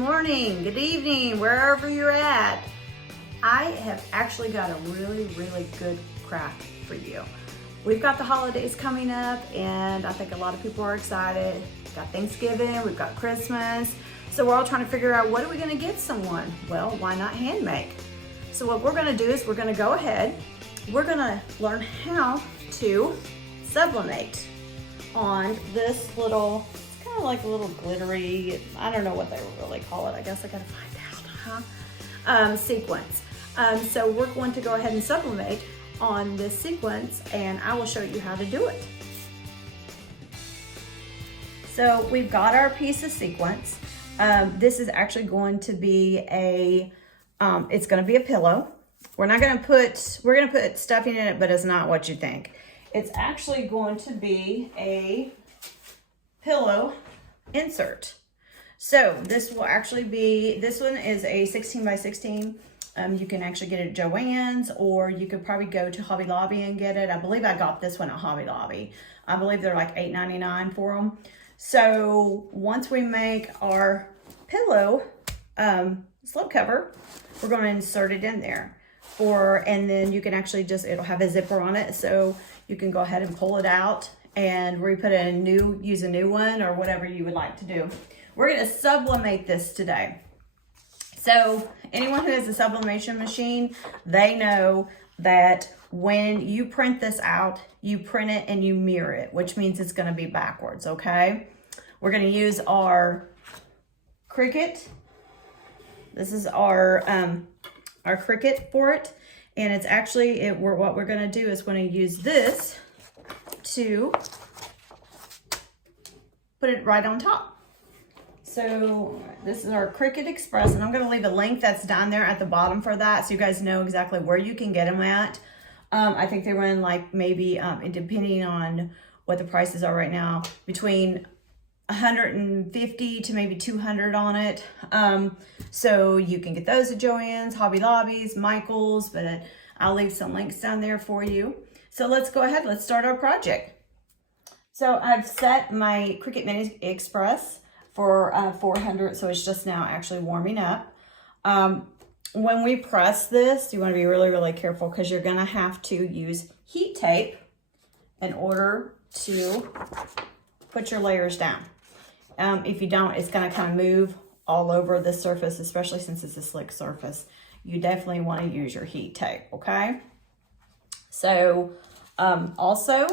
morning, good evening, wherever you're at. I have actually got a really good craft for you. We've got the holidays coming up and I think a lot of people are excited. We've got Thanksgiving, we've got Christmas. So we're all trying to figure out what are we gonna get someone? Well, why not hand make? So what we're gonna do is we're gonna go ahead, we're gonna learn how to sublimate on this little, it's kind of like a little glittery, I don't know what they would really call it. I guess I gotta find out, sequence. So we're going to go ahead and sublimate on this sequence and I will show you how to do it. So we've got our piece of sequence. This is actually going to be a, it's gonna be a pillow. We're gonna put stuffing in it, but it's not what you think. It's actually going to be a pillow insert. So this will actually be, this one is a 16 by 16. You can actually get it at Joann's, or you could probably go to Hobby Lobby and get it. I believe I got this one at Hobby Lobby. I believe they're like $8.99 for them. So once we make our pillow slipcover, we're going to insert it in there. And then you can actually just, it'll have a zipper on it, so you can go ahead and pull it out and re-put it in use a new one or whatever you would like to do. We're going to sublimate this today. So anyone who has a sublimation machine, they know that when you print this out, you print it and you mirror it, which means it's going to be backwards, okay? We're going to use our Cricut. This is our Cricut for it. And it's actually, what we're going to do is we're going to use this to put it right on top. So this is our Cricut Express, and I'm going to leave a link that's down there at the bottom for that, so you guys know exactly where you can get them at. I think they run like maybe, depending on what the prices are right now, between 150 to maybe 200 on it. So you can get those at Joann's, Hobby Lobbies, Michael's, but I'll leave some links down there for you. So let's go ahead, let's start our project. So I've set my Cricut Mini Express for 400, so it's just now actually warming up. When we press this, you want to be really careful because you're going to have to use heat tape in order to put your layers down. If you don't, it's going to kind of move all over the surface, especially since it's a slick surface. You definitely want to use your heat tape, okay? So also,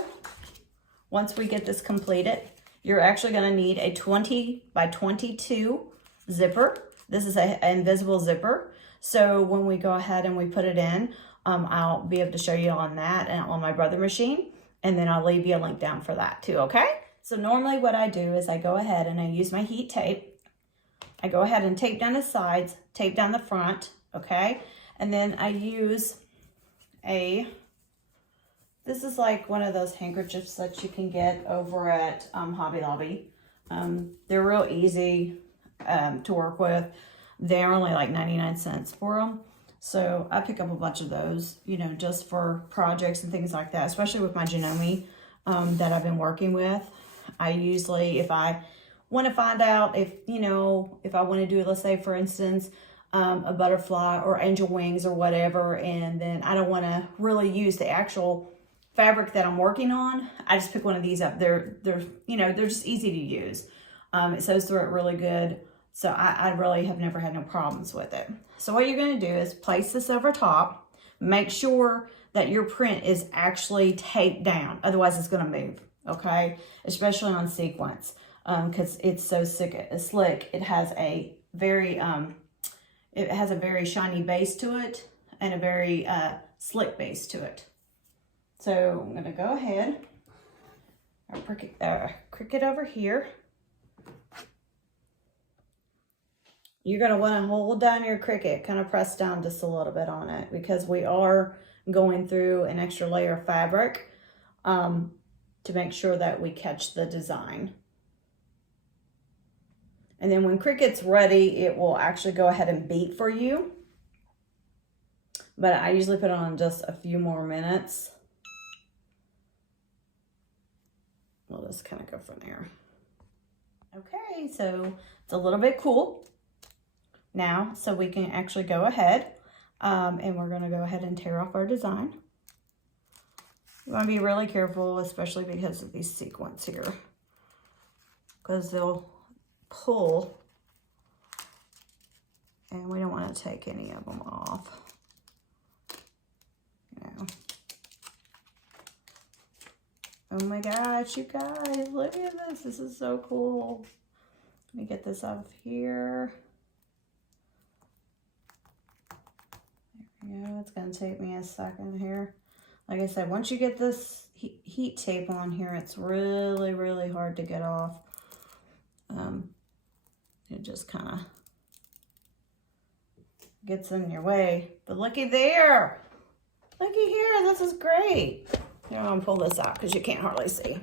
once we get this completed, you're actually going to need a 20 by 22 zipper. This is an invisible zipper. So when we go ahead and we put it in, I'll be able to show you on that and on my brother machine. And then I'll leave you a link down for that too, okay? So normally what I do is I go ahead and I use my heat tape. I go ahead and tape down the sides, tape down the front, okay? And then I use this is like one of those handkerchiefs that you can get over at Hobby Lobby. They're real easy to work with. They're only like 99 cents for them. So I pick up a bunch of those, you know, just for projects and things like that, especially with my Janome that I've been working with. I usually, if I want to find out if, you know, if I want to do, let's say, for instance, a butterfly or angel wings or whatever, and then I don't want to really use the actual fabric that I'm working on, I just pick one of these up. They're you know, they're just easy to use. It sews through it really good. So I really have never had no problems with it. So what you're going to do is place this over top. Make sure that your print is actually taped down. Otherwise it's going to move, okay? Especially on sequence, because it's so slick. It has a very shiny base to it and a very slick base to it. So I'm going to go ahead, Cricut over here. You're going to want to hold down your Cricut, kind of press down just a little bit on it, because we are going through an extra layer of fabric to make sure that we catch the design. And then when Cricut's ready, it will actually go ahead and beat for you. But I usually put it on just a few more minutes. We'll just kind of go from there. Okay, so it's a little bit cool. now, so we can actually go ahead and we're going to go ahead and tear off our design. You want to be really careful, especially because of these sequins here, because they'll pull and we don't want to take any of them off. You know. Oh my gosh, you guys, look at this. This is so cool. Let me get this out of here. There we go. It's going to take me a second here. Like I said, once you get this heat tape on here, it's really, really hard to get off. It just kind of gets in your way. But looky there. Looky here. This is great. Here, I'm going to pull this out because you can't hardly see.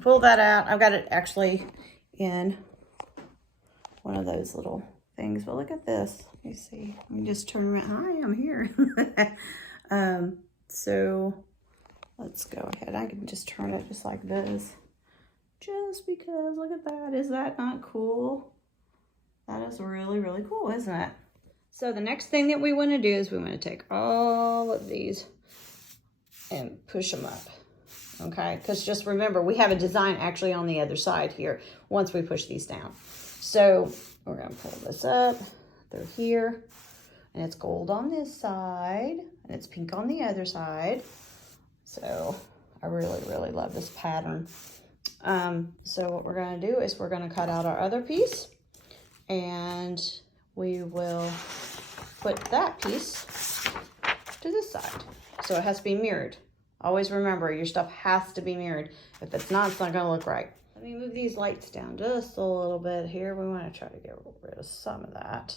Pull that out. I've got it actually in one of those little things. But look at this. Let me see. Let me just turn around. Hi, I'm here. So let's go ahead. I can just turn it just like this. Just because, look at that. Is that not cool? That is really, really cool, isn't it? So the next thing that we want to do is we want to take all of these and push them up. Okay, because just remember, we have a design actually on the other side here once we push these down. So we're going to pull this up through here. And it's gold on this side, and it's pink on the other side. So I really, really love this pattern. So what we're going to do is we're going to cut out our other piece, and we will put that piece to this side. So it has to be mirrored. Always remember, your stuff has to be mirrored. If it's not going to look right. Let me move these lights down just a little bit here. We want to try to get rid of some of that.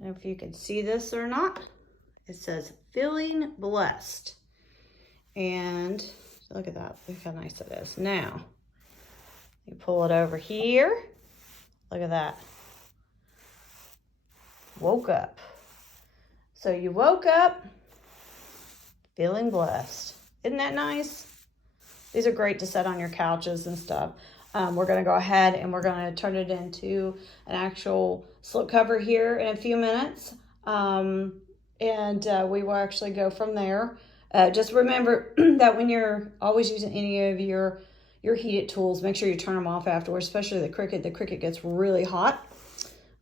And if you can see this or not, it says feeling blessed. And look at that. Look how nice it is. Now, you pull it over here. Look at that. Woke up. So you woke up feeling blessed. Isn't that nice? These are great to set on your couches and stuff. We're going to go ahead and we're going to turn it into an actual slipcover here in a few minutes. We will actually go from there. Just remember that when you're always using any of your heated tools, make sure you turn them off afterwards, especially the Cricut. The Cricut gets really hot.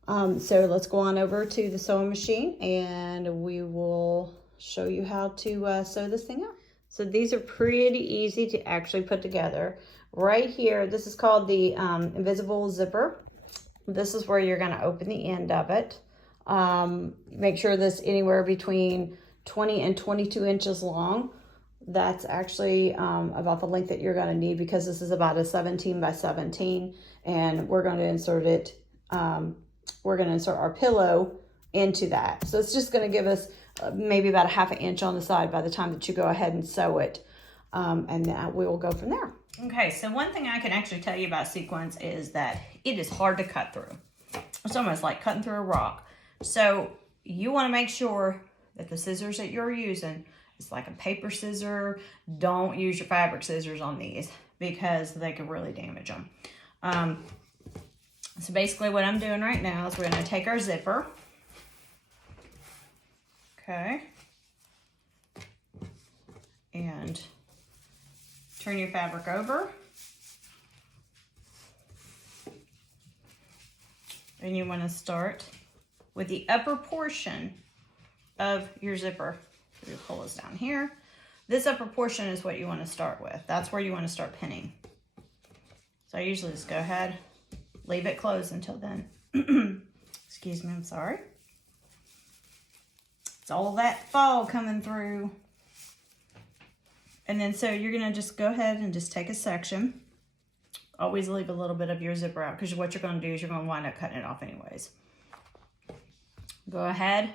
So let's go on over to the sewing machine and we will show you how to sew this thing up. So these are pretty easy to actually put together. Right here, this is called the invisible zipper. This is where you're going to open the end of it. Make sure this anywhere between 20 and 22 inches long. That's actually about the length that you're going to need because this is about a 17 by 17, and we're going to insert it. We're going to insert our pillow into that. So it's just going to give us maybe about a ½ inch on the side by the time that you go ahead and sew it. And then we will go from there. Okay, so one thing I can actually tell you about sequins is that it is hard to cut through. It's almost like cutting through a rock. So you want to make sure that the scissors that you're using is like a paper scissor. Don't use your fabric scissors on these because they can really damage them. So basically what I'm doing right now is we're going to take our zipper. Okay. And turn your fabric over. And you want to start with the upper portion of your zipper. So you pull this down here. This upper portion is what you want to start with. That's where you want to start pinning. So I usually just go ahead, leave it closed until then. Excuse me, I'm sorry. It's all that fall coming through. And then so you're going to just go ahead and just take a section. Always leave a little bit of your zipper out because what you're going to do is you're going to wind up cutting it off anyways. Go ahead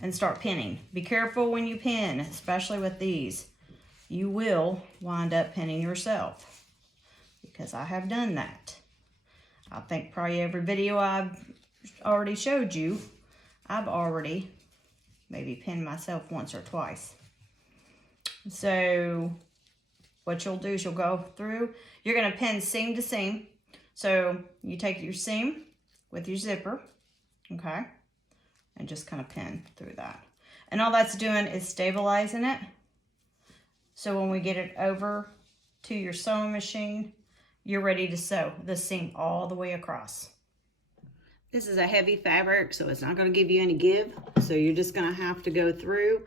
and start pinning. Be careful when you pin, especially with these. You will wind up pinning yourself because I have done that. I think probably every video I've already showed you, I've already maybe pinned myself once or twice. So what you'll do is you'll go through, you're going to pin seam to seam. So you take your seam with your zipper, okay? And just kind of pin through that. And all that's doing is stabilizing it. So when we get it over to your sewing machine, you're ready to sew the seam all the way across. This is a heavy fabric, so it's not going to give you any give. So you're just going to have to go through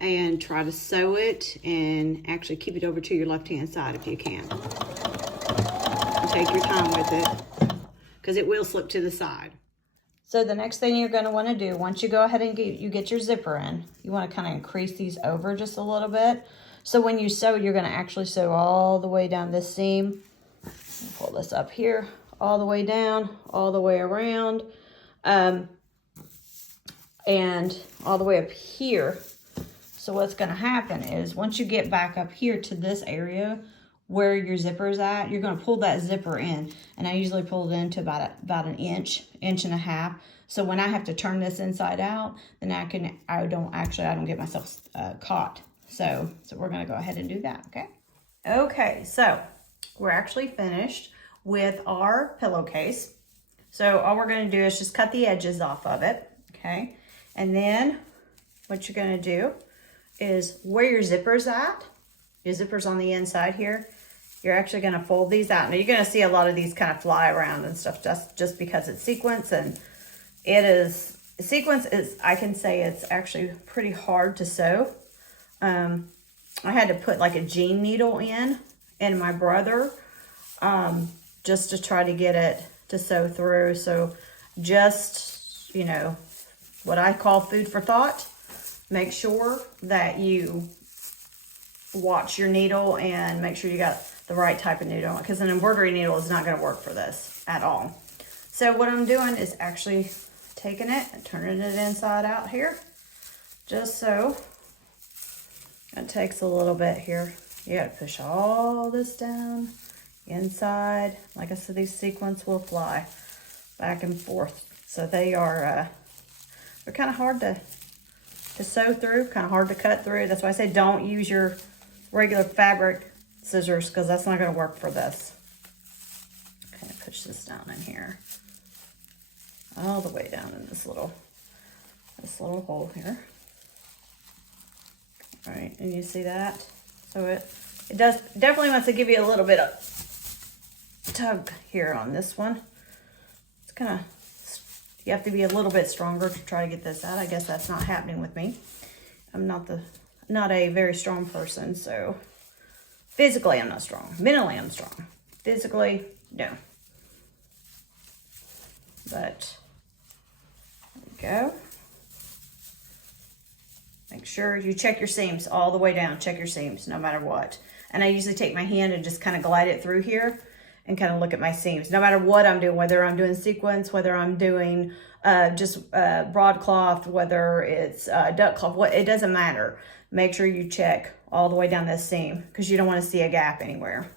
and try to sew it and actually keep it over to your left-hand side if you can. And take your time with it because it will slip to the side. So the next thing you're going to want to do, once you go ahead and get your zipper in, you want to kind of increase these over just a little bit. So when you sew, you're going to actually sew all the way down this seam. Pull this up here, all the way down, all the way around, and all the way up here. So what's going to happen is once you get back up here to this area where your zipper is at, you're going to pull that zipper in. And I usually pull it into about an inch and a half. So when I have to turn this inside out, then I don't get myself caught. So we're going to go ahead and do that, okay? Okay, so we're actually finished with our pillowcase. So all we're going to do is just cut the edges off of it, okay? And then what you're going to do is where your zipper's at, your zipper's on the inside here, you're actually going to fold these out. Now you're going to see a lot of these kind of fly around and stuff just because it's sequins, and sequins is, I can say it's actually pretty hard to sew. I had to put like a jean needle in my brother, just to try to get it to sew through. So just, you know, what I call food for thought. Make sure that you watch your needle and make sure you got the right type of needle, because an embroidery needle is not going to work for this at all. So what I'm doing is actually taking it and turning it inside out here, just so. It takes a little bit here. You got to push all this down inside. Like I said, these sequins will fly back and forth. So they are, they're kind of hard to sew through, kind of hard to cut through. That's why I say don't use your regular fabric scissors, because that's not going to work for this. Okay, push this down in here. All the way down in this little hole here. All right, and you see that? So it does definitely wants to give you a little bit of tug here on this one. It's kind of, you have to be a little bit stronger to try to get this out. I guess that's not happening with me. I'm not a very strong person, so physically I'm not strong. Mentally I'm strong. Physically, no. But there we go. Make sure you check your seams all the way down. Check your seams no matter what. And I usually take my hand and just kind of glide it through here and kind of look at my seams. No matter what I'm doing, whether I'm doing sequins, whether I'm doing just broadcloth, whether it's duck cloth, it doesn't matter. Make sure you check all the way down this seam, because you don't want to see a gap anywhere.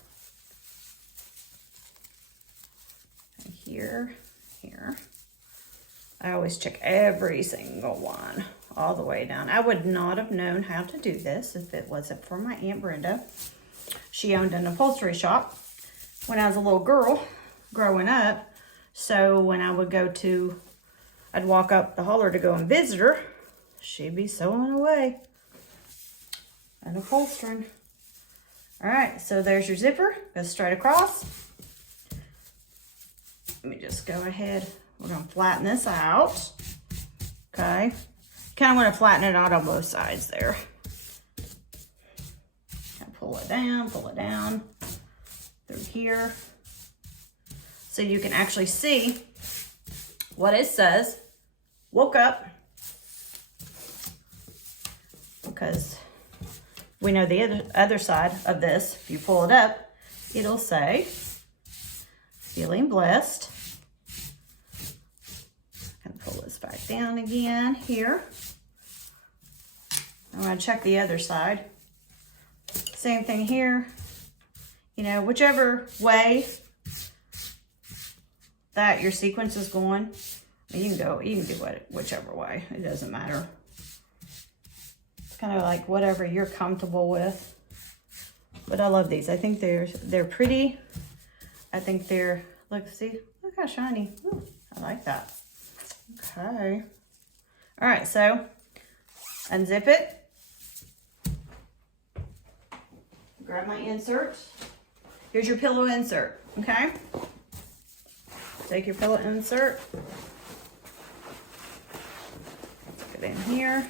And here. I always check every single one all the way down. I would not have known how to do this if it wasn't for my Aunt Brenda. She owned an upholstery shop when I was a little girl growing up. So when I would I'd walk up the holler to go and visit her, she'd be sewing away and upholstering. All right, so there's your zipper. Go straight across. Let me just go ahead. We're going to flatten this out. Okay. Kind of want to flatten it out on both sides there. Pull it down through here. So you can actually see what it says. Woke up. Because we know the other side of this, if you pull it up, it'll say, feeling blessed. And pull this back down again here. I'm going to check the other side. Same thing here. You know, whichever way that your sequence is going, you can do whichever way. It doesn't matter. It's kind of like whatever you're comfortable with. But I love these. I think they're pretty. I think they're, look how shiny. Ooh, I like that. Okay. All right, so unzip it. Grab my insert. Here's your pillow insert, okay? Take your pillow insert. Stick it in here.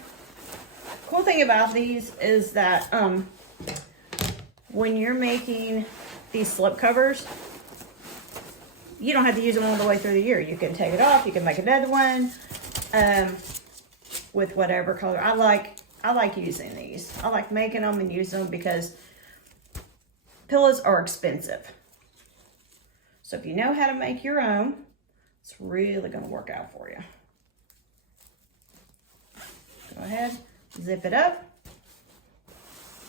Cool thing about these is that when you're making these slip covers, you don't have to use them all the way through the year. You can take it off, you can make another one with whatever color. I like using these. I like making them and using them because pillows are expensive. So if you know how to make your own, it's really going to work out for you. Go ahead, zip it up.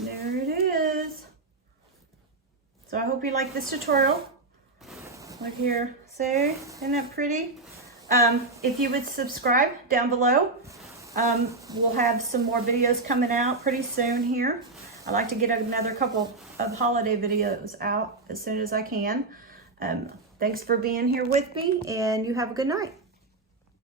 There it is. So I hope you like this tutorial. Look here, see, isn't that pretty? If you would subscribe down below, we'll have some more videos coming out pretty soon here. I like to get another couple of holiday videos out as soon as I can. Thanks for being here with me, and you have a good night.